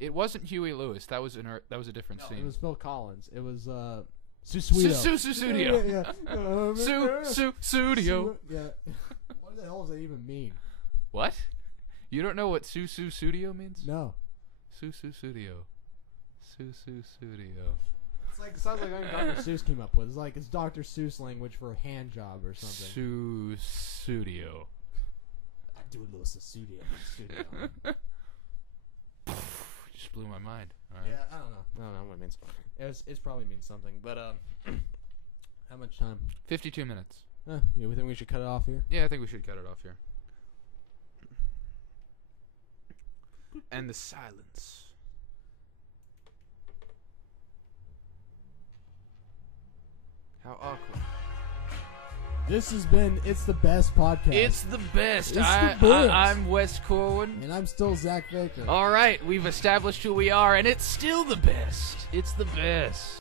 It wasn't Huey Lewis. That was a different scene. It was Phil Collins. It was Susuito. Studio. Yeah. Studio. Yeah. What the hell does that even mean? What? You don't know what Studio means? No. Studio. Studio. It's like, it sounds like Dr. Seuss came up with. It's Dr. Seuss language for a hand job or something. Studio. I do a little studio. Just blew my mind. All right. Yeah, I don't know what it means. It probably means something. But how much time? 52 minutes. You think we should cut it off here? Yeah, I think we should cut it off here. And the silence. How awkward. This has been It's the Best podcast. It's the best. It's the best. I'm Wes Corwin. And I'm still Zach Baker. All right, we've established who we are, and it's still the best. It's the best.